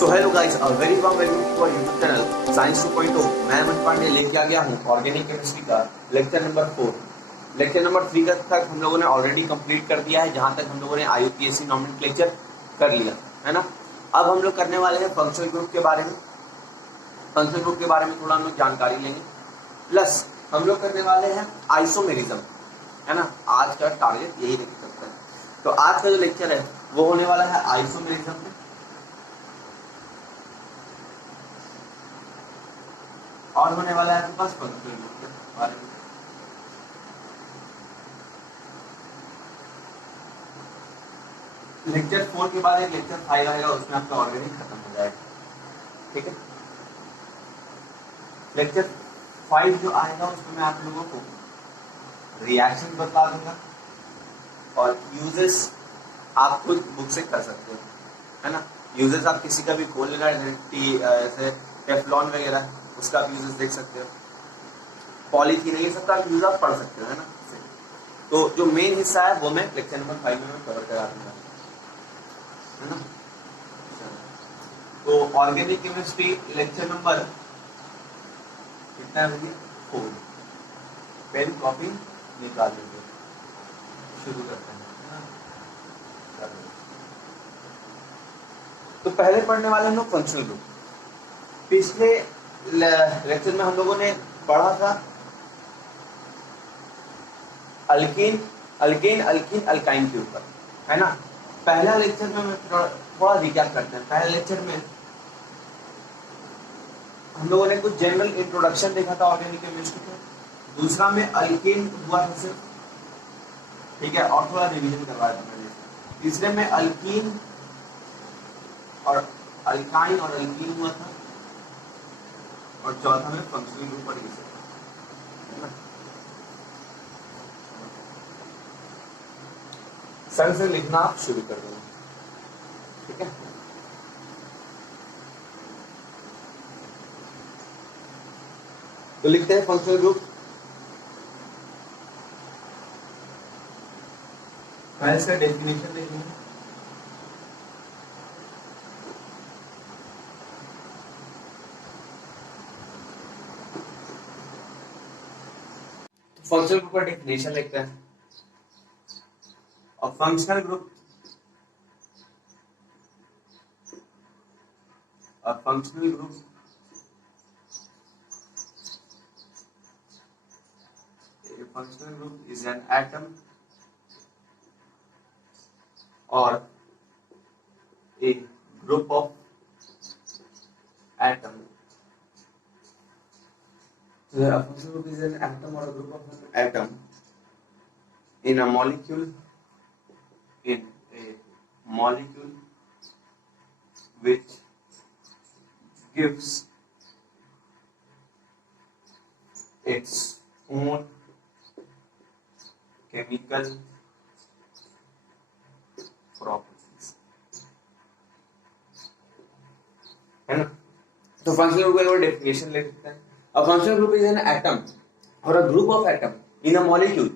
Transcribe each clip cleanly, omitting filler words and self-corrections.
So hello guys, a very warm welcome to our YouTube channel science 2.0। मैं अमन पांडे लेके आ गया हूँ ऑर्गेनिक केमिस्ट्री का लेक्चर नंबर 4। लेक्चर नंबर 3 तक हम लोगों ने ऑलरेडी कंप्लीट कर दिया है, जहाँ तक हम लोगों ने IUPAC नॉमेनक्लेचर कर लिया है ना। अब हम लोग करने वाले हैं फंक्शनल ग्रुप के बारे में। फंक्शनल ग्रुप के बारे में थोड़ा हम लोग जानकारी लेंगे, प्लस हम लोग करने वाले हैं आइसोमेरिज्म, है ना। आज का टारगेट यही रख सकता है। तो आज का जो लेक्चर है वो होने वाला है आइसोमेरिज्म पे, और होने वाला है आपके पास फंक्शनल ग्रुप के बारे में। लेक्चर 4 के बाद एक लेक्चर 5 आएगा, उसमें आपका ऑर्गेनिक खत्म हो जाएगा, ठीक है। लेक्चर 5 जो आएगा उसमें मैं आप लोगों को रिएक्शन बता दूंगा और यूजेस आप खुद बुक से कर सकते हो, है ना। यूजेस आप किसी का भी खोल लेना, जैसे टेफ्लॉन वगैरह, उसका आप यूजेस देख सकते हो। पॉलीथीन, ये सब का यूज आप पढ़ सकते हो, है ना। तो जो मेन हिस्सा है वो मैं लेक्चर नंबर 5 में मैं कवर करा दूंगा, है ना। तो ऑर्गेनिक केमिस्ट्री लेक्चर नंबर कितना है भैया? 4। पेन कॉपी निकाल लीजिए, शुरू करते हैं, है ना। तो पहले पढ़ने वाले हम लोग फंक्शनल ग्रुप। पिछले लेक्चर में हम लोगों ने पढ़ा था अल्कीन, अल्केन, अल्कीन, अल्काइन के ऊपर, है ना। पहला लेक्चर में थोड़ा रिकैप करते हैं। पहले लेक्चर में हम लोगों ने कुछ जनरल इंट्रोडक्शन देखा था ऑर्गेनिक केमिस्ट्री का। दूसरा में अल्केन हुआ था सिर्फ, ठीक है, और थोड़ा रिवीजन करवाया था मैंने। तीसरे में अल्कीन और अल्काइन और अल्कीन हुआ था, और चौथा में फंक्शनल ग्रुप और रिवीजन, है ना। सर से लिखना आप शुरू कर देना, ठीक है। तो लिखते हैं फंक्शनल ग्रुप। पहले इसका डेफिनेशन देखेंगे। फंक्शनल ग्रुप का डेफिनेशन लिखते हैं। और functional group functional group is an atom or a group of atom. So a functional group is an atom or a group of an atom in a molecule which gives its own chemical properties, है ना। तो functional group का definition ले सकते हैं। A functional group is an atom और a group of atom in a molecule.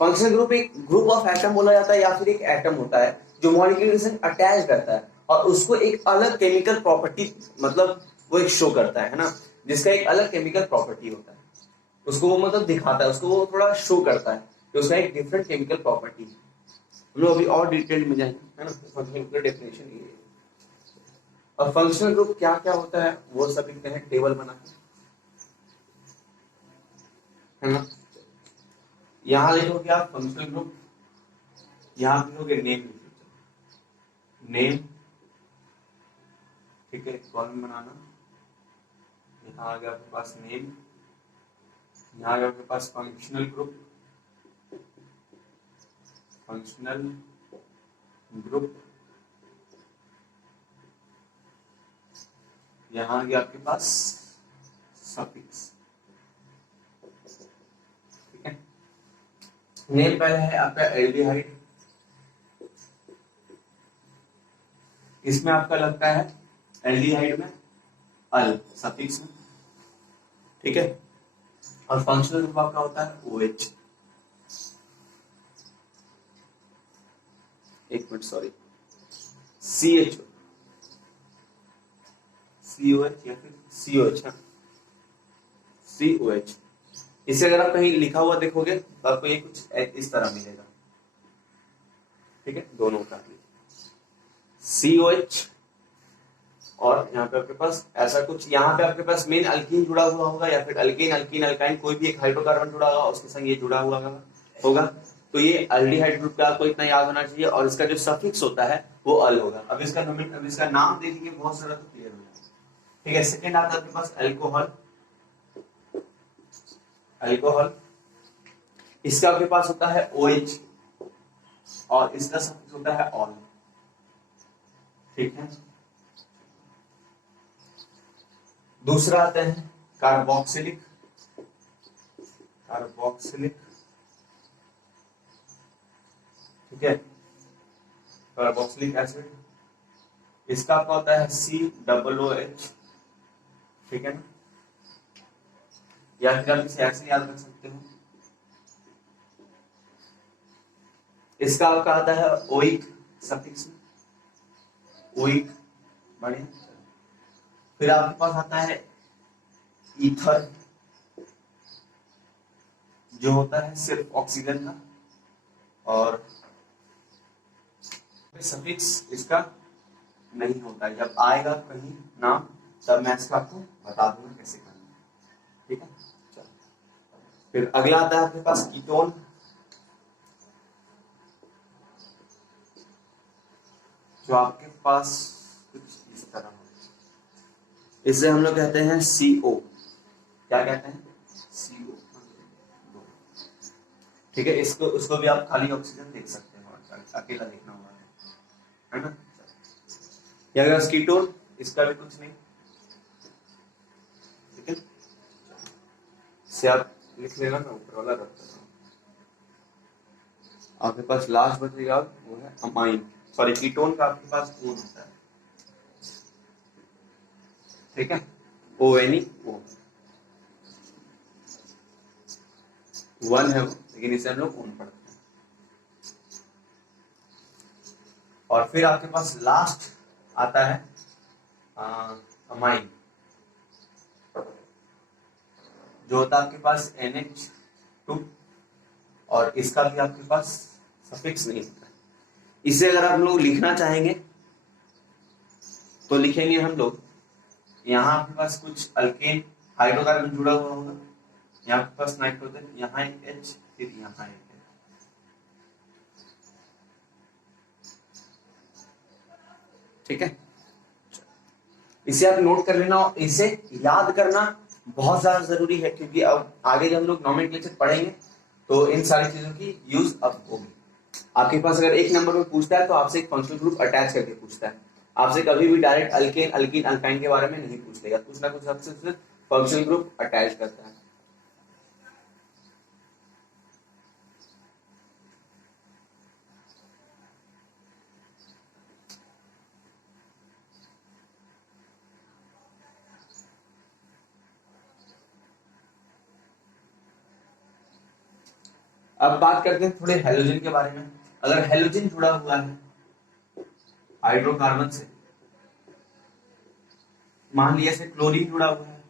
Functional group एक group of atom बोला जाता है, या फिर एक एटम होता है जो मॉलिक्यूल से अटैच रहता है और उसको एक अलग केमिकल प्रॉपर्टी, मतलब वो एक शो करता है ना, जिसका एक अलग केमिकल प्रॉपर्टी होता है, उसको वो मतलब दिखाता है, उसको वो थोड़ा शो करता है कि उसका एक डिफरेंट केमिकल प्रॉपर्टी है। हम लोग अभी और डिटेल में जाएंगे, है ना। फंक्शनल ग्रुप का डेफिनेशन ये है। और फंक्शनल ग्रुप क्या क्या होता है वो सब लिखते हैं टेबल बना के, है ना। यहाँ लिखोगे आप फंक्शनल ग्रुप, यहाँ लिखोगे नेम, नेम, ठीक है, कॉलम बनाना। यहाँ आ गया आपके पास नेम, यहाँ आ गया आपके पास फंक्शनल ग्रुप, यहाँ आ गया आपके पास सफिक्स, ठीक है। नेम पहले है आपका एल्डिहाइड, इसमें आपका लगता है एल्डिहाइड में अल सफिक्स में, ठीक है। और फंक्शनल ग्रुप आपका होता है OH, एक मिनट सॉरी, CHO, COH या फिर COH, COH। इसे अगर आप कहीं लिखा हुआ देखोगे तो आपको ये कुछ इस तरह मिलेगा, ठीक है, दोनों का COH, और यहाँ पे आपके पास ऐसा कुछ, यहाँ पे आपके पास मेन अल्कीन जुड़ा हुआ होगा या फिर अल्केन, अल्कीन, अल्काइन, कोई भी एक हाइड्रोकार्बन जुड़ा होगा, उसके संग ये जुड़ा हुआ होगा। तो ये एल्डिहाइड ग्रुप का आपको इतना याद होना चाहिए, और इसका जो सफिक्स होता है वो अल होगा। अब इसका नाम देखेंगे बहुत सारा तो क्लियर हो जाएगा, ठीक है। सेकंड आता है आपके पास अल्कोहल, अल्कोहल, इसका आपके पास होता है OH, और इसका सफिक्स होता है ऑल, ठीक है। दूसरा आता है कार्बोक्सिलिक, कार्बोक्सिलिक, ठीक है, कार्बोक्सिलिक एसिड, इसका आपका होता है COOH, ठीक है ना, या फिर आप इसे ऐसे याद रख सकते हो। इसका आपका आता है ओइक सफिक्स, ओइक, बढ़िया। फिर आपके पास आता है ईथर, जो होता है सिर्फ ऑक्सीजन का, और सफिक्स इसका नहीं होता है। जब आएगा कहीं नाम तब मैं इसका आपको बता दूंगा कैसे करना है, ठीक है। चलो, फिर अगला आता है आपके पास कीटोन, जो आपके पास कुछ इस तरह हो, इसे हम लोग कहते हैं CO, क्या कहते हैं, CO, ठीक है। इसको उसको भी आप खाली ऑक्सीजन देख सकते हो, अकेला देखना होगा, है ना। या अगर कीटोन, इसका भी कुछ नहीं, ठीक है, से आप लिख लेना ना, ऊपर वाला रख देना। आपके पास लास्ट बचेगा वो है अमाइन, सॉरी कीटोन का आपके पास O होता है, ठीक है, ONE, O 1 है वो, लेकिन इसे हम लोग ON पढ़ते हैं। और फिर आपके पास लास्ट आता है अमाइन, जो होता है आपके पास NH2, और इसका भी आपके पास सफिक्स नहीं होता है। इसे अगर आप लोग लिखना चाहेंगे तो लिखेंगे हम लोग, यहाँ आपके पास कुछ अल्केन हाइड्रोकार्बन जुड़ा हुआ होगा, यहाँ आपके पास नाइट्रोजन, यहाँ एक H, फिर यहाँ एक H, ठीक है। इसे आप नोट कर लेना, और इसे याद करना बहुत ज्यादा जरूरी है, क्योंकि अब आगे जब हम लोग नोमेनक्लेचर पढ़ेंगे तो इन सारी चीजों की यूज अब होगी। आपके पास अगर एक नंबर में पूछता है तो आपसे एक फंक्शनल ग्रुप अटैच करके पूछता है, आपसे कभी भी डायरेक्ट अल्केन, अल्कीन, अल्काइन के बारे में नहीं पूछ लेगा, कुछ ना कुछ आपसे फंक्शनल ग्रुप अटैच करता है। अब बात करते हैं थोड़े हेलोजन के बारे में। अगर हेलोजन जुड़ा हुआ है हाइड्रोकार्बन से, मान लिया से क्लोरीन जुड़ा हुआ है,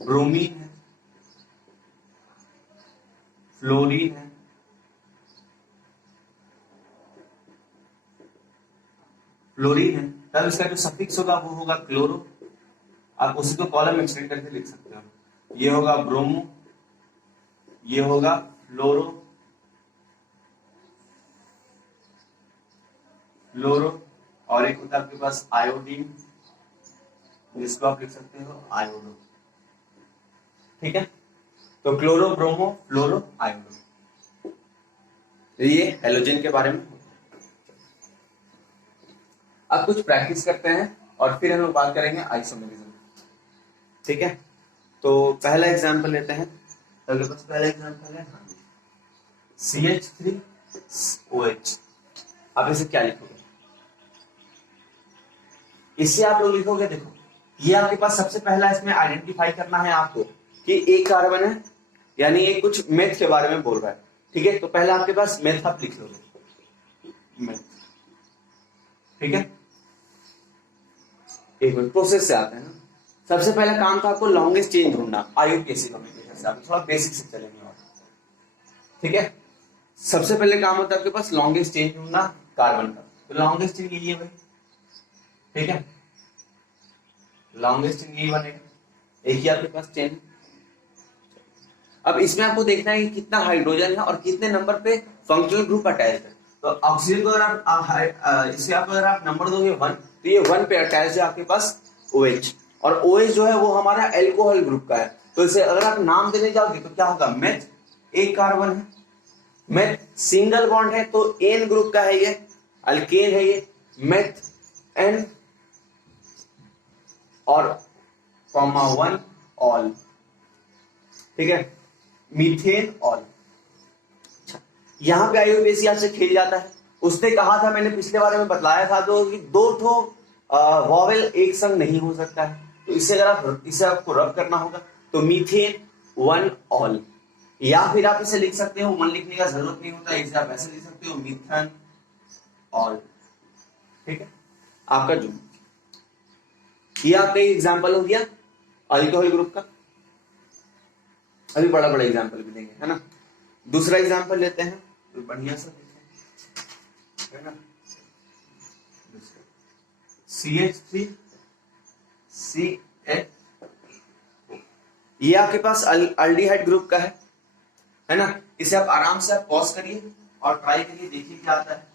ब्रोमीन है, फ्लोरीन है, फ्लोरीन है, तब इसका जो सफिक्स होगा वो होगा क्लोरो। आप उसी को कॉलम एक्सटेंड करके लिख सकते हो, ये होगा ब्रोमो, ये होगा फ्लोरो, फ्लोरो, और एक होता है आपके पास आयोडीन, जिसको आप लिख सकते हो आयोडो, ठीक है। तो क्लोरो, ब्रोमो, फ्लोरो, आयोडो, ये हेलोजन के बारे में। अब कुछ प्रैक्टिस करते हैं और फिर हम लोग बात करेंगे आइसोमेरिज्म, ठीक है। तो पहला एग्जांपल लेते हैं, तो बस पहला एग्जांपल है CH3OH। अब इसे क्या लिखोगे, इससे आप लोग लिखोगे, देखो ये आपके पास सबसे पहला इसमें आइडेंटिफाई करना है आपको कि एक कार्बन है, यानी ये कुछ मेथ के बारे में बोल रहा है, ठीक है। तो पहला आपके पास मेथ आप लिख लोगे, मेथ, ठीक है। एक मिनट, प्रोसेस से आते हैं ना। सबसे पहला काम था आपको लॉन्गेस्ट चेन ढूंढना IUPAC कम्युनिकेशन से। आप थोड़ा बेसिक से चलेंगे और ठीक है। सबसे पहले काम होता है आपके पास लॉन्गेस्ट चेन ढूंढना कार्बन का। तो लॉन्गेस्ट चेन यही है भाई, ठीक है, लॉन्गेस्ट चेन यही बनेगा, एक ही आपके पास चेन। अब इसमें आपको देखना है कि कितना हाइड्रोजन है और कितने नंबर पे फंक्शनल ग्रुप अटैच है। तो ऑक्सीजन को अगर आप इसे आप अगर आप नंबर दोगे 1, तो ये 1 पे अटैच है आपके पास OH, और OH जो है वो हमारा एल्कोहल ग्रुप का है। तो इसे अगर आप नाम देने जाओगे तो क्या होगा, मेथ, एक कार्बन है, मेथ सिंगल बॉन्ड है तो N ग्रुप का है, ये अल्केन है, ये मेथ N और कॉमा 1 ऑल, ठीक है, मीथेन ऑल। यहां पे IUPAC आपसे खेल जाता है। उसने कहा था, मैंने पिछले बारे में बतलाया था तो कि 2 ठो वॉवेल एक संग नहीं हो सकता है। तो इसे अगर आप इसे आपको रब करना होगा तो मीथेन 1 ऑल, या फिर आप इसे लिख सकते हो, 1 लिखने का जरूरत नहीं होता, इसे आप ऐसे लिख सकते हो मीथेन ऑल, ठीक है। आपका जो ये आपका एग्जाम्पल हो गया अल्कोहल ग्रुप का। अभी बड़ा बड़ा एग्जाम्पल भी देंगे, है ना। दूसरा एग्जाम्पल लेते हैं तो बढ़िया सा है ना, CH3 CH, ये आपके पास अल्डिहाइड ग्रुप का है ना। इसे आप आराम से आप पॉज करिए और ट्राई करिए, देखिए क्या आता है।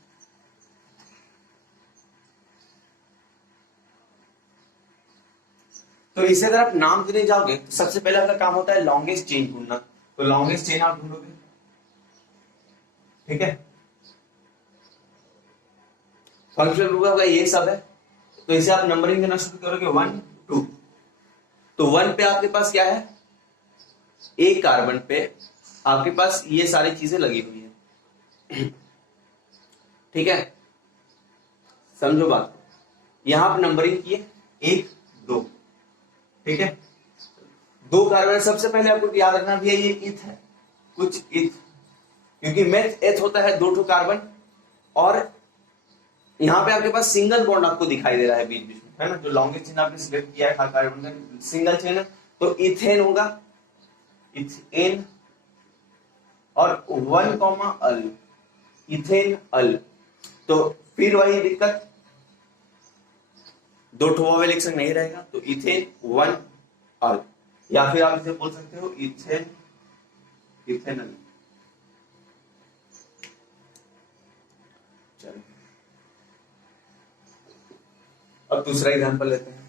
तो इसे अगर आप नाम देने जाओगे तो सबसे पहले आपका काम होता है लॉन्गेस्ट चेन ढूंढना। तो लॉन्गेस्ट चेन आप ढूंढोगे, ठीक है। फंक्शनल ग्रुप का ये सब है, तो इसे आप नंबरिंग देना शुरू करोगे 1 2। तो 1 पे आपके पास क्या है, एक कार्बन पे आपके पास ये सारी चीजें लगी हुई है, ठीक है, समझो बात। यहां पर नंबरिंग किए 1 2, ठीक है। 2 कार्बन, सबसे पहले आपको याद रखना भी है ये इथ है, कुछ इथ, क्योंकि मेथ एथ होता है 2 ठो कार्बन, और यहां पे आपके पास सिंगल बॉन्ड आपको दिखाई दे रहा है बीच बीच में, है ना। जो लॉन्गेस्ट चेन आपने सिलेक्ट किया है कार्बन का सिंगल चेन है, तो इथेन होगा, इथेन और 1 कॉमा अल, इथेन अल। तो फिर वही दिक्कत, 2 ठो वॉवेल एक संग नहीं रहेगा, तो इथेन 1 अल, या फिर आप इसे बोल सकते हो इथेन इथेनल। चलिए अब दूसरा एग्जांपल लेते हैं।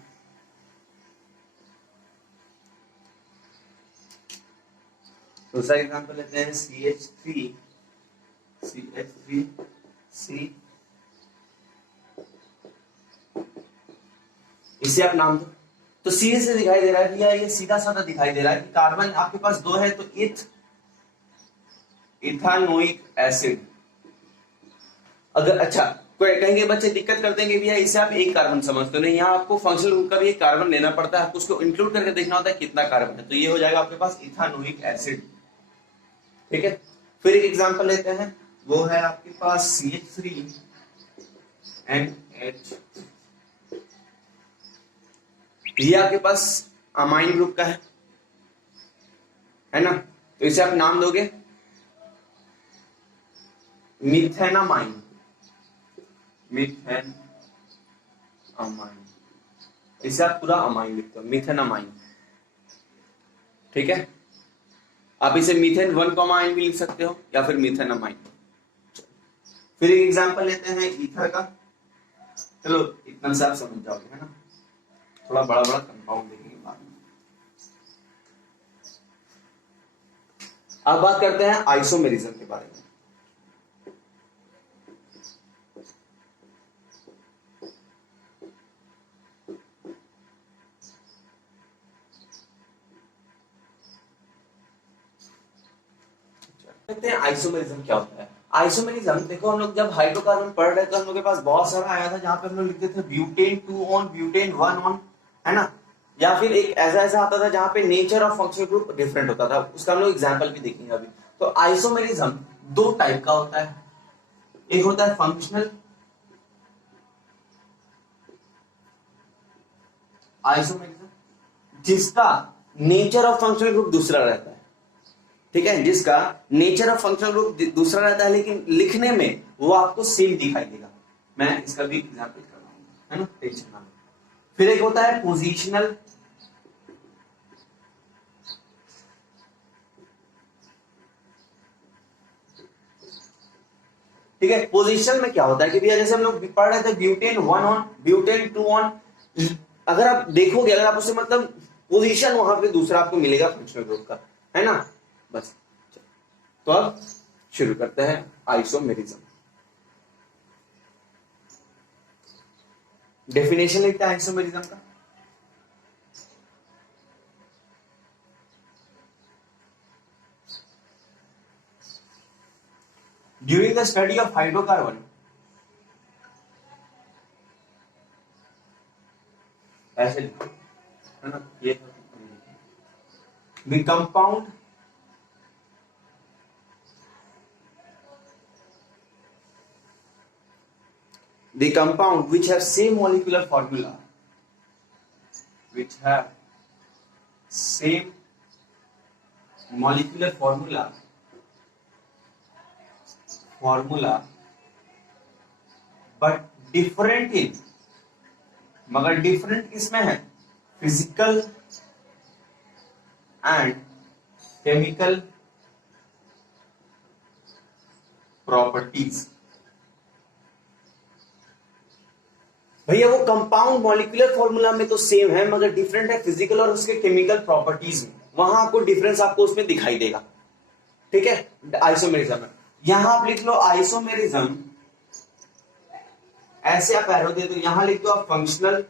दूसरा एग्जांपल लेते हैं CH3 C, इसे आप नाम दो। तो सी से दिखाई दे रहा है भैया, ये सीधा साधा दिखाई दे रहा है कि कार्बन आपके पास 2 है, तो इथानोइक एसिड। अगर अच्छा कोई कहेंगे बच्चे दिक्कत कर देंगे भैया, इसे आप एक कार्बन समझते हो, नहीं, यहाँ आपको फंक्शनल ग्रुप का भी एक कार्बन लेना पड़ता है, आपको उसको इंक्लूड करके देखना होता है कितना कार्बन है। तो ये हो जाएगा आपके पास इथानोइक एसिड, ठीक है। फिर एक एग्जांपल लेते हैं, वो है आपके पास CH3NH, ये आपके पास अमाइन ग्रुप का है ना। तो इसे आप नाम दोगे मिथेनामाइन, मिथेन अमाइन, इसे आप पूरा अमाइन लिखते हो, मिथेनामाइन, ठीक है। आप इसे मीथेन 1 कॉमाइन भी लिख सकते हो या फिर मिथेनामाइन। फिर एक एग्जांपल लेते हैं ईथर का, चलो इतना से आप समझ जाओगे, है ना। थोड़ा बड़ा बड़ा कंपाउंड देखेंगे बाद में। अब बात करते हैं आइसोमेरिज्म के बारे में। देखते हैं आइसोमेरिज्म क्या होता है। आइसोमेरिज्म देखो, हम लोग जब हाइड्रोकार्बन पढ़ रहे थे, हम लोग के पास बहुत सारा आया था जहां पे हम लोग लिखते थे ब्यूटेन 2 ऑन ब्यूटेन 1 ऑन, है ना। या फिर एक ऐसा आता था जहां पे nature of functional group different होता था, उसका हम लोग एग्जांपल भी देखेंगे अभी। तो आइसोमेरिज्म 2 टाइप का होता है, एक होता है फंक्शनल आइसोमेरिज्म जिसका नेचर ऑफ फंक्शनल ग्रुप दूसरा रहता है, ठीक है, जिसका नेचर ऑफ फंक्शनल ग्रुप दूसरा रहता है लेकिन लिखने में वो आपको सेम दिखाई देगा। मैं इसका भी एग्जांपल कर रहा हूं, है ना, टेंशन ना लो। फिर एक होता है पोजिशनल, ठीक है। पोजीशन में क्या होता है कि भैया जैसे हम लोग पढ़ रहे थे ब्यूटेन 1 ऑन, ब्यूटेन 2 ऑन, अगर आप देखोगे, अगर आप उसे मतलब पोजीशन वहां पे दूसरा आपको मिलेगा फंक्शनल ग्रुप का, है ना। बस तो अब शुरू करते हैं आइसोमेरिज्म। डेफिनेशन लिखते हैं आइसोमेरिज्म का। During the study of hydrocarbon, ऐसे लिखो, है ना, ये the compound which have same molecular formula, which have same molecular formula but different in, मगर डिफरेंट किसमें है, फिजिकल एंड केमिकल प्रॉपर्टीज। भैया वो कंपाउंड मॉलिक्यूलर फॉर्मूला में तो सेम है मगर डिफरेंट है फिजिकल और उसके केमिकल प्रॉपर्टीज में, वहां आपको डिफरेंस आपको उसमें दिखाई देगा, ठीक है। आइसोमेरिज्म में यहां आप लिख लो आइसोमेरिज्म, ऐसे आप एरो दे दो, यहां लिख दो आप फंक्शनल,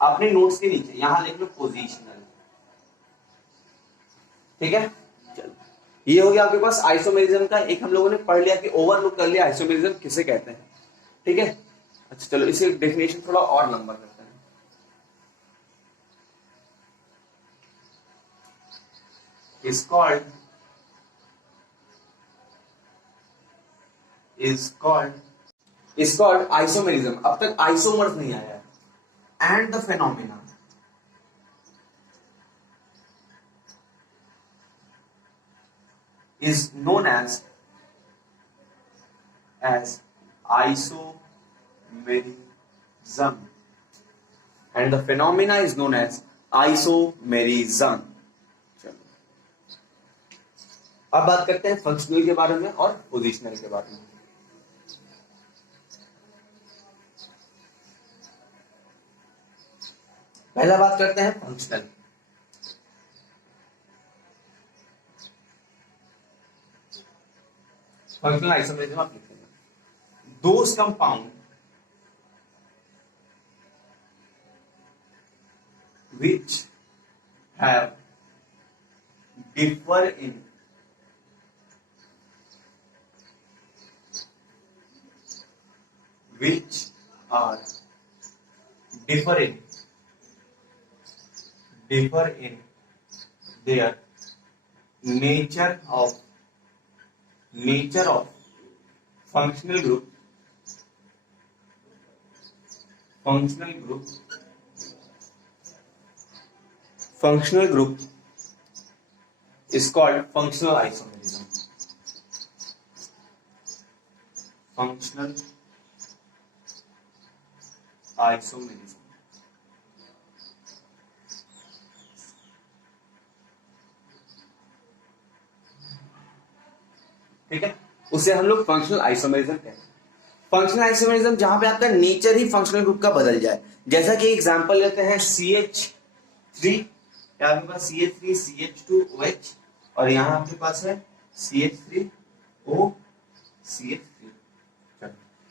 अपने नोट्स के नीचे यहां लिख लो पोजिशनल, ठीक है। चलो ये हो गया आपके पास आइसोमेरिज्म का, एक हम लोगों ने पढ़ लिया कि ओवरलुक कर लिया आइसोमेरिज्म किसे कहते हैं, ठीक है। अच्छा चलो इसे डेफिनेशन थोड़ा और लंबा करते हैं। is called isomerism। अब तक आइसोमर्स नहीं आया है। And the phenomena is known as isomerism, and the phenomena is known as isomerism। चलो अब बात करते हैं फंक्शनल के बारे में और पोजिशनल के बारे में। पहला बात करते हैं फंक्शनल। फंक्शनल आइसोमेरिज्म आप लिखेंगे those compound which have differ in which are differ in their nature of functional group is called functional isomerism। functional isomerism, ठीक है, उसे हम लोग फंक्शनल आइसोमेरिज्म कहते हैं। फंक्शनल आइसोमेरिज्म जहां पे आपका नेचर ही फंक्शनल ग्रुप का बदल जाए, जैसा कि एग्जांपल लेते हैं CH3, आपके पास CH3 CH2OH और यहां आपके पास है CH3O CH3।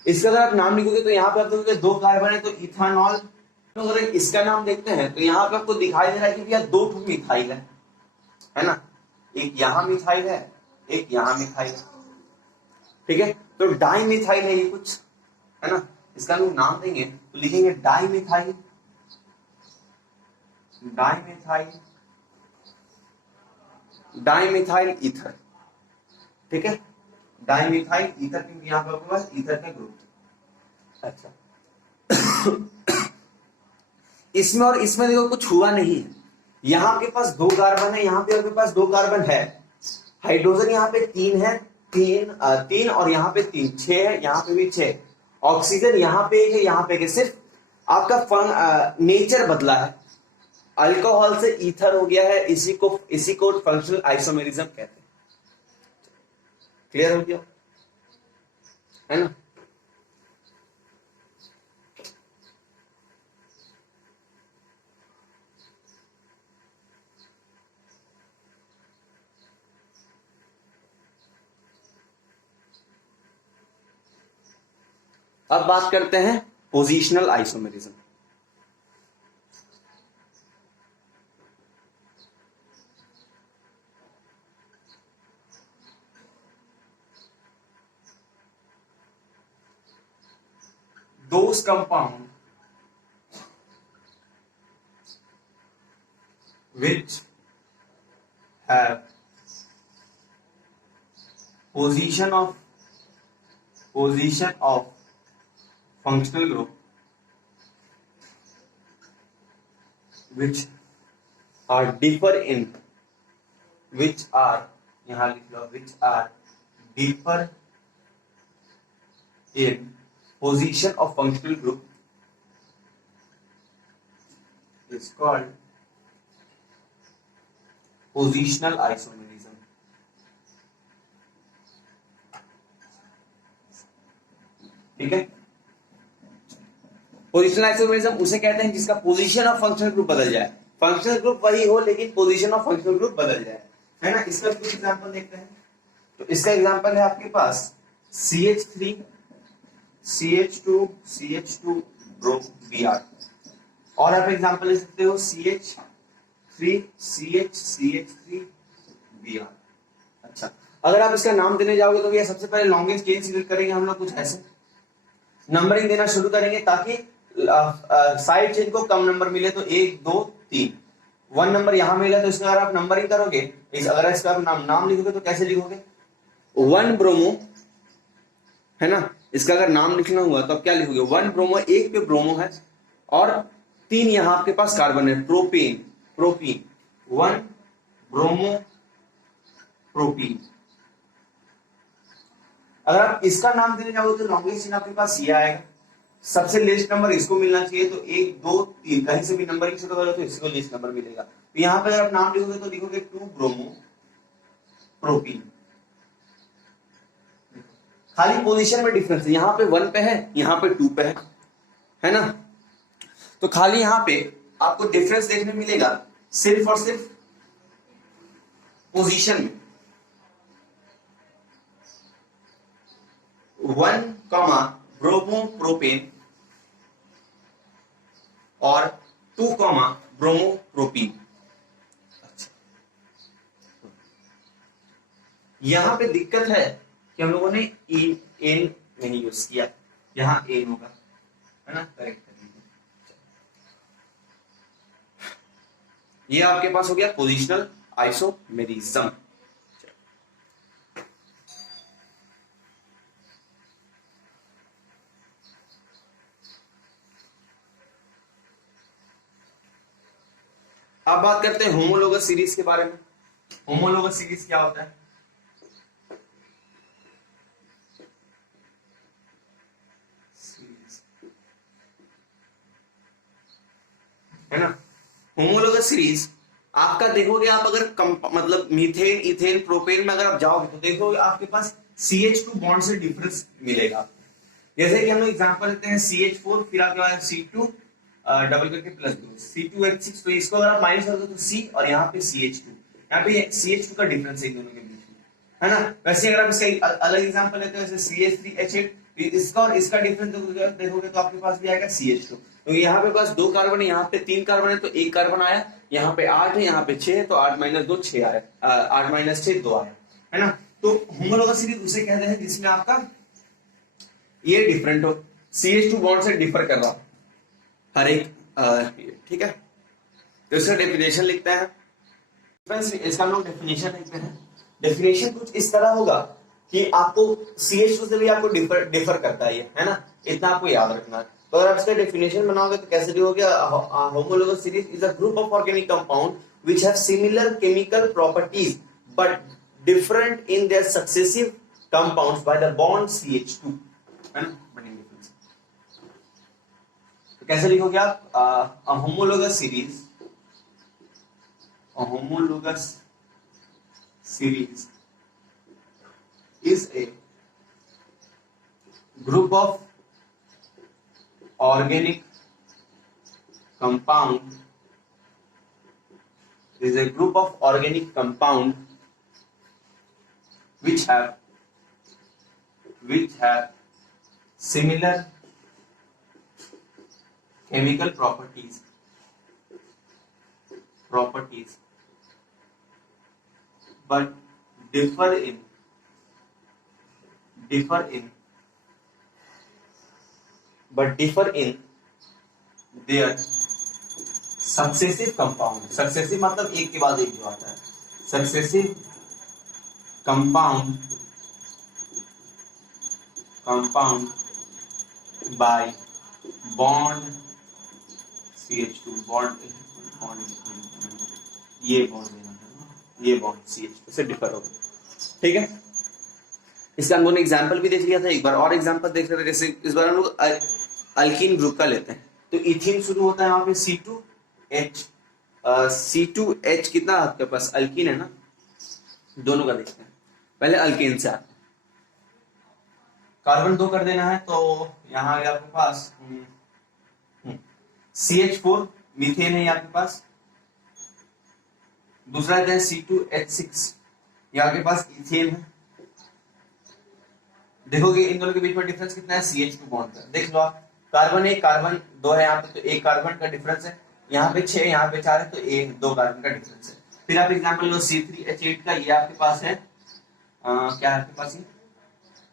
इसका अगर आप नाम लिखोगे तो यहाँ पे आप देखोगे 2 कार्बन है तो इथानॉल। तो अगर इसका नाम देखते हैं तो यहाँ पे आपको दिखाई दे रहा है कि भैया 2 मिथाइल है ना, एक यहाँ मिथाइल है एक यहाँ मिथाइल है, ठीक है। तो डाई मिथाइल है ये कुछ, है ना, इसका हम नाम देंगे तो लिखेंगे डाई मिथाइल ईथर, ठीक है, डाइमिथाइल ईथर, क्योंकि यहाँ पे आपके पास ईथर का ग्रुप। अच्छा इसमें और इसमें देखो कुछ हुआ नहीं है, यहाँ आपके पास 2 कार्बन है, यहाँ पे आपके पास 2 कार्बन है, हाइड्रोजन यहाँ पे 3 है, 3 और यहाँ पे 3, 6 है, यहाँ पे भी 6, ऑक्सीजन यहाँ पे 1 है, यहाँ पे 1 है, सिर्फ आपका नेचर बदला है, अल्कोहल से ईथर हो गया है, इसी को फंक्शनल आइसोमेरिज्म कहते हैं। क्लियर हो गया है ना? अब बात करते हैं positional isomerism. Those compound which have position of functional group which are differ in which are differ in position of functional group is called positional isomerism. ठीक है, पोजिशनल आइसोमेरिज्म उसे कहते हैं जिसका पोजीशन ऑफ फंक्शनल ग्रुप बदल जाए, functional group वही हो लेकिन पोजीशन ऑफ फंक्शनल ग्रुप बदल जाए, है ना। इसका कुछ एग्जांपल देखते हैं। तो इसका एग्जांपल है आपके पास CH3 CH2 CH2 Br, और आप एग्जांपल ले सकते हो CH3 CH3 Br। अच्छा, अगर आप इसका नाम देने जाओगे तो ये सबसे पहले लॉन्गेस्ट चेन सिलेक्ट करेंगे हम लोग, कुछ ऐसे नंबरिंग देना शुरू करेंगे ताकि साइड चेन को कम नंबर मिले, तो 1 2 3, 1 नंबर यहां मिला तो इसका अगर आप नंबरिंग करोगे, अगर इसका आप नाम लिखोगे तो कैसे लिखोगे, 1 ब्रोमो, है ना। इसका अगर नाम लिखना हुआ तो आप क्या लिखोगे, 1 ब्रोमो, 1 पे ब्रोमो है और 3 यहां आपके पास कार्बन है, प्रोपीन 1 ब्रोमो प्रोपीन। अगर आप इसका नाम देने जाओगे तो लॉन्गेस्ट चेन आपके पास ये आएगा, सबसे लेस्ट नंबर इसको मिलना चाहिए, तो 1 2 3 कहीं से भी नंबरिंग शुरू करोगे तो इसको लेस्ट नंबर मिलेगा। तो यहां पे अगर आप नाम लिखोगे तो लिखोगे 2 ब्रोमो प्रोपीन। खाली पोजीशन में डिफरेंस है, यहां पे 1 पे है, यहां पे 2 पे है ना। तो खाली यहां पे आपको डिफरेंस देखने मिलेगा सिर्फ और सिर्फ पोजीशन में। 1 ब्रोमो प्रोपेन और 2 ब्रोमो प्रोपीन। यहां पे दिक्कत है कि हम लोगों ने एन नहीं यूज किया, यहां एन होगा, है ना, करेक्ट कर दीजिए। ये आपके पास हो गया पोजिशनल आइसोमेरिज्म। अब बात करते हैं होमोलोगस सीरीज के बारे में। होमोलोगस सीरीज क्या होता है? है ना, होमोलोगस सीरीज आपका देखोगे आप, अगर मतलब मीथेन इथेन प्रोपेन में अगर आप जाओगे तो देखोगे आपके पास CH2 बॉन्ड से डिफरेंस मिलेगा। जैसे कि हम लोग एग्जांपल लेते हैं CH4, फिर आपके पास C2 डबल करके प्लस 2 C2H6, तो इसको अगर आप माइनस कर दो तो C और यहाँ पे CH2, यहाँ पे CH2 का डिफरेंस है इन दोनों के बीच में, है ना। वैसे अगर आप इसका अलग एग्जांपल लेते हैं जैसे CH3H8, इसका और इसका डिफरेंस देखोगे तो आपके पास भी आएगा CH2। तो यहाँ पे पास 2 कार्बन है, यहाँ पे 3 कार्बन है, तो 1 कार्बन आया, यहाँ पे 8 है, यहाँ पे 6 है, तो 8 - 2 6 आया, 8 - 6 2 आया, है ना। तो होमोलोगस सीरीज उसे कहते हैं जिसमें आपका ये डिफरेंट हो, CH2 बॉन्ड से डिफर कर रहा हर एक, ठीक है। तो इसका डेफिनेशन लिखते हैं, इसका हम लोग डेफिनेशन लिखते हैं। डेफिनेशन कुछ इस तरह होगा कि आपको CH2 से भी आपको डिफर करता है ये, है ना, इतना आपको याद रखना है। तो अगर आप इसका डेफिनेशन बनाओगे तो कैसे लिखोगे, homologous series is a group of organic compound which have similar chemical properties but different in their successive compounds by the bond CH2, है ना, बनेंगे। तो कैसे लिखोगे आप, homologous series, homologous series is a group of organic compound, is a group of organic compound which have similar chemical properties but differ in their successive compound, successive मतलब एक के बाद एक जो आता है, successive compound by bond CH2, ये bond CH2 से डिफर होगा। ठीक है, इसका हम लोगों ने एग्जाम्पल भी देख लिया था, एक बार और एग्जाम्पल देख रहे थे। जैसे इस बार हम लोग अल्कीन ग्रुप का लेते हैं, तो इथीन शुरू होता है यहाँ पे C2H, C2H कितना आपके पास अल्कीन है ना, दोनों का देखते हैं। पहले अल्कीन से आते हैं, कार्बन 2 कर देना है, तो यहाँ आ गया आपके पास CH4 मीथेन है आपके पास। दूसरा है C2H6, यहाँ के पास इथेन है। देखोगे इन दोनों के बीच में डिफरेंस कितना है, CH2 बॉन्ड का। देख लो आप, कार्बन 1 कार्बन 2 है यहाँ पे, तो एक कार्बन का डिफरेंस है, यहाँ पे 6 यहाँ पे 4 है, तो एक 2 कार्बन का डिफरेंस है। फिर आप एग्जांपल लो C3H8 का, ये आपके पास है क्या है आपके पास, ये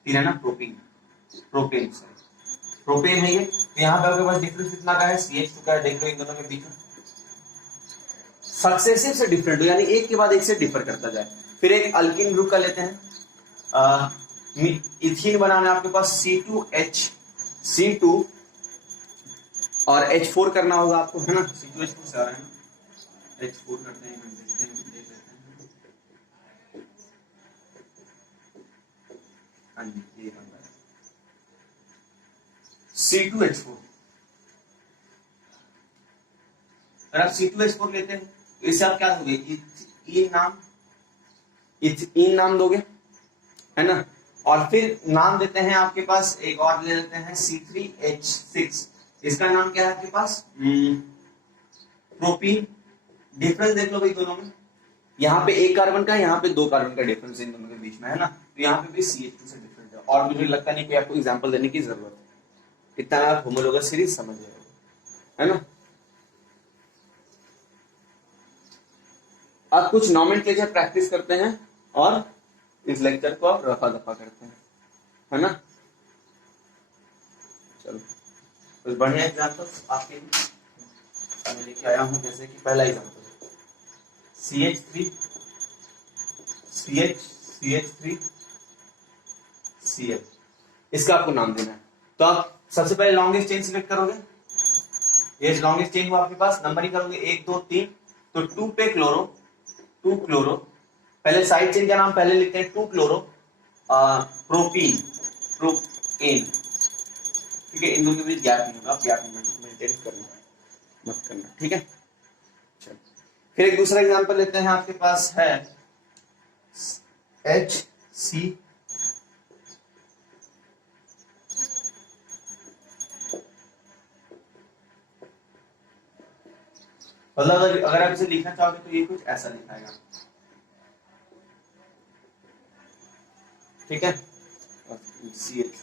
फिर है ना प्रोपेन है ये। तो यहाँ पे आपके पास डिफरेंस कितना का है, CH2 का है। देख लो इन दोनों के बीच में सक्सेसिव से डिफरेंट हो, यानी एक के बाद एक से डिफर करता जाए। फिर एक अल्किन ग्रुप का लेते हैं, इथीन बनाना है आपके पास C2 और H4 करना होगा आपको, है ना। C2H4 से आ रहा है ना, H4 करते हैं, देख लेते हैं। हाँ जी, ये बन रहा है C2H4। अगर आप C2H4 लेते हैं तो इससे आप क्या दोगे, इथीन नाम दोगे, है ना। और फिर नाम देते हैं आपके पास, एक और ले लेते हैं C3H6, इसका नाम क्या है आपके पास, प्रोपीन। डिफरेंस देख लो भाई दोनों में, यहाँ पे एक कार्बन का, यहाँ पे 2 कार्बन का डिफरेंस है इन दोनों के बीच में, है ना। तो यहाँ पे भी CH2 से डिफरेंट है, और मुझे लगता नहीं कि आपको एग्जांपल देने की जरूरत है, इतना आप होमोलोगस सीरीज समझ रहे हो, है ना। अब कुछ नॉमेनक्लेचर प्रैक्टिस करते हैं और इस लेक्चर को आप रफा दफा करते हैं, है ना। चलो कुछ बढ़िया एग्जाम्पल आपके लिए मैं लेके आया हूं। जैसे कि पहला एग्जाम्पल CH3Cl, इसका आपको नाम देना है। तो आप सबसे पहले लॉन्गेस्ट चेन सिलेक्ट करोगे, ये लॉन्गेस्ट चेन हुआ आपके पास, नंबरिंग करोगे 1 2 3, तो 2 पे क्लोरो, पहले साइड चेन का नाम पहले लिखते हैं, 2 क्लोरो प्रोपेन, ठीक है। इन दोनों के बीच गैप नहीं होगा, गैप मेंटेन मत करना, ठीक है। चलो फिर एक दूसरा एग्जांपल लेते हैं, आपके पास है HC, मतलब अगर आप इसे लिखना चाहोगे तो ये कुछ ऐसा लिखाएगा, ठीक है। CH,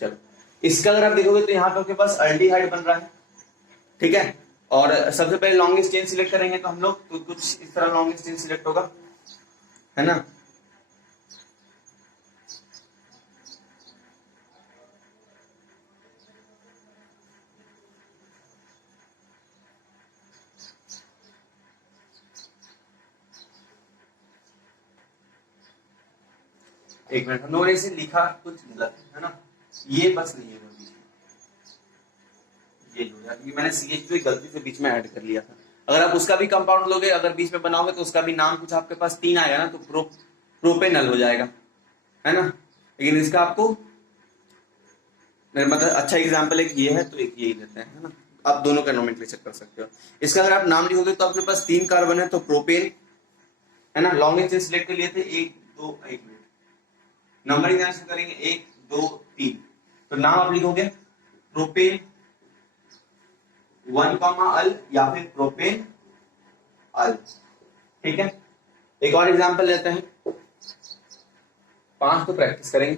चलो इसका अगर आप देखोगे तो यहाँ पे आपके पास अल्डिहाइड बन रहा है, ठीक है। और सबसे पहले लॉन्गेस्ट चेन सिलेक्ट करेंगे तो हम लोग, तो कुछ इस तरह लॉन्गेस्ट चेन सिलेक्ट होगा, है ना। एक मिनट, हम लोगों ने इसे लिखा कुछ गलत है ना, ये बस नहीं है ये लो यार, ये मैंने CH2 गलती से बीच में ऐड कर लिया था। अगर आप उसका भी कंपाउंड लोगे, अगर बीच में बनाओगे तो उसका भी नाम कुछ आपके पास 3 आएगा ना, तो प्रोपेनल हो जाएगा, है ना। लेकिन इसका आपको मतलब अच्छा एग्जांपल एक ये है तो एक यही लेते हैं, है ना। आप दोनों का नोमेनक्लेचर कर सकते हो। इसका अगर आप नाम लिखोगे तो आपके पास 3 कार्बन है तो प्रोपेन, है ना। लॉन्गेस्ट चेन सिलेक्ट कर लिए थे 1 2 1 मिनट, नंबरिंग से करेंगे 1 2 3, तो नाम आप लिखोगे प्रोपेन 1, अल या फिर प्रोपेन अल, ठीक है। एक और एग्जांपल लेते हैं, 5 तो प्रैक्टिस करेंगे,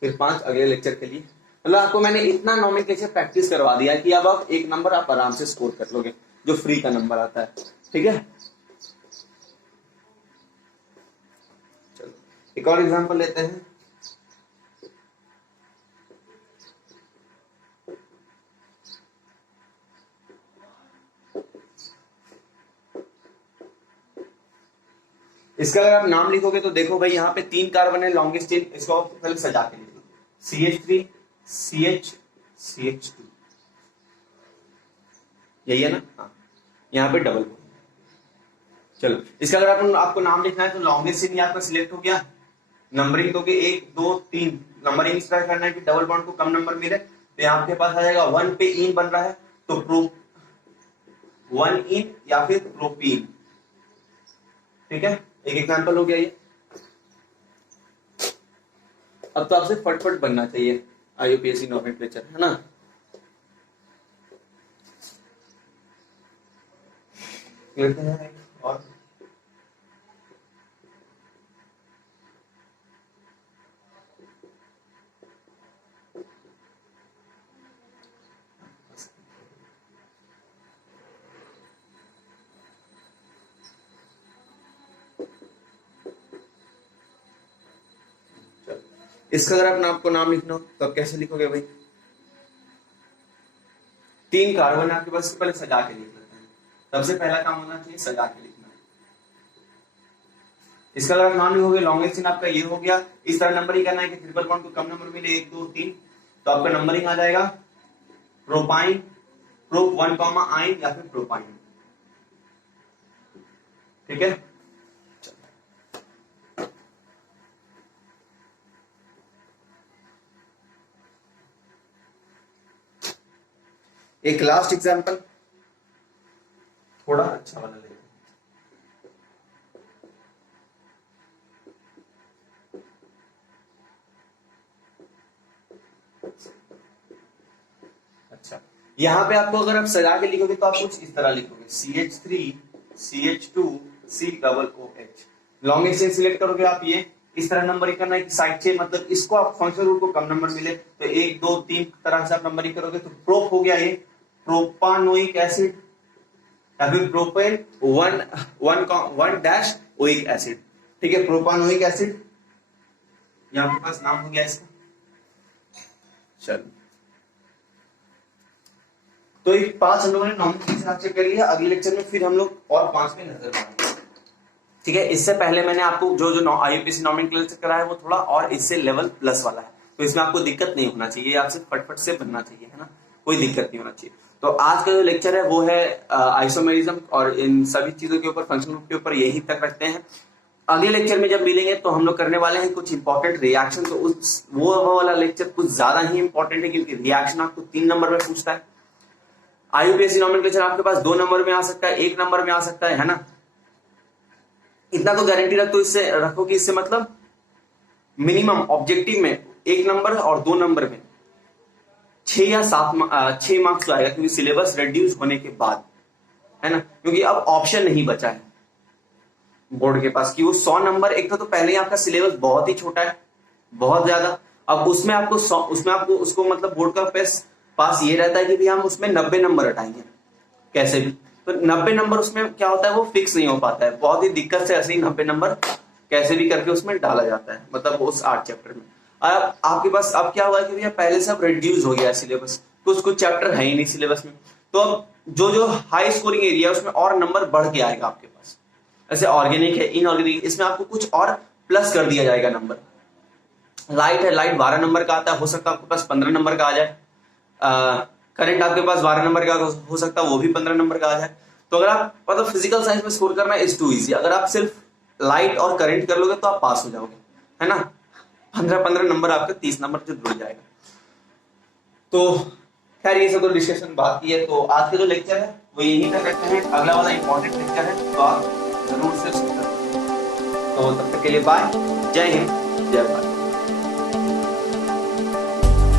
फिर 5 अगले लेक्चर के लिए। मतलब आपको मैंने इतना नोमेनक्लेचर प्रैक्टिस करवा दिया कि अब आप 1 नंबर आप आराम से स्कोर कर लोगे, जो फ्री का नंबर आता है, ठीक है। चलो एक और एग्जांपल लेते हैं, इसका अगर आप नाम लिखोगे तो देखो भाई यहाँ पे 3 कार्बन है लॉन्गेस्ट चेन, इसको पहले सजा के लिख लो, CH3 CH CH2, यही है ना। हाँ, यहाँ पे डबल बॉन्ड। चलो इसका अगर आपको नाम लिखना है तो लॉन्गेस्ट चेन आपका सिलेक्ट हो गया, नंबरिंग दोगे 1 2 3, नंबरिंग इस तरह करना है कि डबल बॉन्ड को कम नंबर मिले, तो यहाँ आपके पास आ जाएगा 1 पे इन बन रहा है तो प्रो 1 इन या फिर प्रोपीन, ठीक है। एक एग्जांपल हो गया ये। अब तो आपसे फटफट बनना चाहिए IUPAC नोमेनक्लेचर, है ना। लेते हैं और इसका अगर आप आपको नाम लिखना हो तो आप कैसे लिखोगे भाई, 3 कार्बन आपके पास, पहले सजा के लिख लेते हैं। सबसे पहला काम होना चाहिए सजा के लिखना है। इसका अगर आप नाम लिखोगे लॉन्गेस्ट चेन आपका ये हो गया, इस तरह नंबर ही करना है कि ट्रिपल बॉन्ड को कम नंबर मिले 1 2 3, तो आपका नंबरिंग आ जाएगा प्रोपाइन, प्रोप 1, आइन या फिर प्रोपाइन, ठीक है। एक लास्ट एग्जांपल थोड़ा अच्छा वाला लेते हैं। अच्छा, यहां पे आपको अगर आप सजा के लिखोगे तो आप कुछ इस तरह लिखोगे CH3 CH2 COOH, longest chain select करोगे आप, ये इस तरह नंबरिंग करना है कि साइड चेन, मतलब इसको आप फंक्शनल रूट को कम नंबर मिले तो 1 2 3 तरह से आप नंबरिंग करोगे, तो प्रोप हो गया ये प्रोपानोइक एसिड या फिर प्रोपेन 1 डैश ओइक एसिड, ठीक है, प्रोपानोइक एसिड, यहां आपके पास नाम हो गया इसका। चलो तो ये 5 हम लोगों ने नोमेनक्लेचर आपसे कर लिया। अगले लेक्चर में फिर हम लोग और 5 पे नजर मारेंगे, ठीक है। इससे पहले मैंने आपको जो IUPAC नोमेनक्लेचर कराया वो थोड़ा और इससे लेवल प्लस वाला है, तो इसमें आपको दिक्कत नहीं होना चाहिए, आपसे फटफट से बनना चाहिए, है ना, कोई दिक्कत नहीं होना चाहिए। तो आज का जो लेक्चर है वो है आइसोमेरिज्म और इन सभी चीजों के ऊपर, फंक्शनल ग्रुप के ऊपर, यही तक रखते हैं। अगले लेक्चर में जब मिलेंगे तो हम लोग करने वाले हैं कुछ इंपॉर्टेंट रिएक्शन, तो वो वाला लेक्चर कुछ ज्यादा ही इंपॉर्टेंट है क्योंकि रिएक्शन आपको 3 नंबर में पूछता है। IUPAC नोमेनक्लेचर आपके पास 2 नंबर में आ सकता है, 1 नंबर में आ सकता है ना। इतना तो गारंटी रख, तो इससे रखो कि इससे मतलब मिनिमम ऑब्जेक्टिव में 1 नंबर और 2 नंबर में 6 या 6 मार्क्स आएगा, क्योंकि सिलेबस रिड्यूस होने के बाद, है ना, क्योंकि अब ऑप्शन नहीं बचा है बोर्ड के पास कि वो 100 नंबर, एक तो पहले ही आपका सिलेबस बहुत ही छोटा है, बहुत ज्यादा, अब उसमें आपको उसको मतलब बोर्ड का पास ये रहता है कि भी हम उसमें 90 नंबर हटाएंगे कैसे भी, तो 90 नंबर उसमें क्या होता है वो फिक्स नहीं हो पाता है, बहुत ही दिक्कत से ऐसे ही 90 नंबर कैसे भी करके उसमें डाला जाता है, मतलब उस 8 चैप्टर में। अब आपके पास अब क्या हुआ है कि भैया पहले सब रिड्यूस हो गया है सिलेबस, कुछ चैप्टर है ही नहीं सिलेबस में, तो अब जो हाई स्कोरिंग एरिया है उसमें और नंबर बढ़ के आएगा आपके पास। ऐसे ऑर्गेनिक है, इनऑर्गेनिक, इसमें आपको कुछ और प्लस कर दिया जाएगा नंबर, लाइट है, लाइट 12 नंबर का आता है, हो सकता है आपके पास 15 नंबर का आ जाए। करंट आपके पास 12 नंबर का हो सकता है वो भी 15 नंबर का आ जाए। तो अगर आप मतलब फिजिकल साइंस में स्कोर करना इज टू इजी। अगर आप सिर्फ लाइट और करंट कर लोगे तो आप पास हो जाओगे, है ना। 15 नंबर आपका 30 नंबर से जुड़ जाएगा। तो खैर ये सब तो डिस्कशन बात की है। तो आज के जो लेक्चर है वो यही कर रखते हैं। अगला वाला इंपॉर्टेंट लेक्चर है तो आप जरूर से सुनना। तो तब तक के लिए बाय, जय हिंद, जय भारत।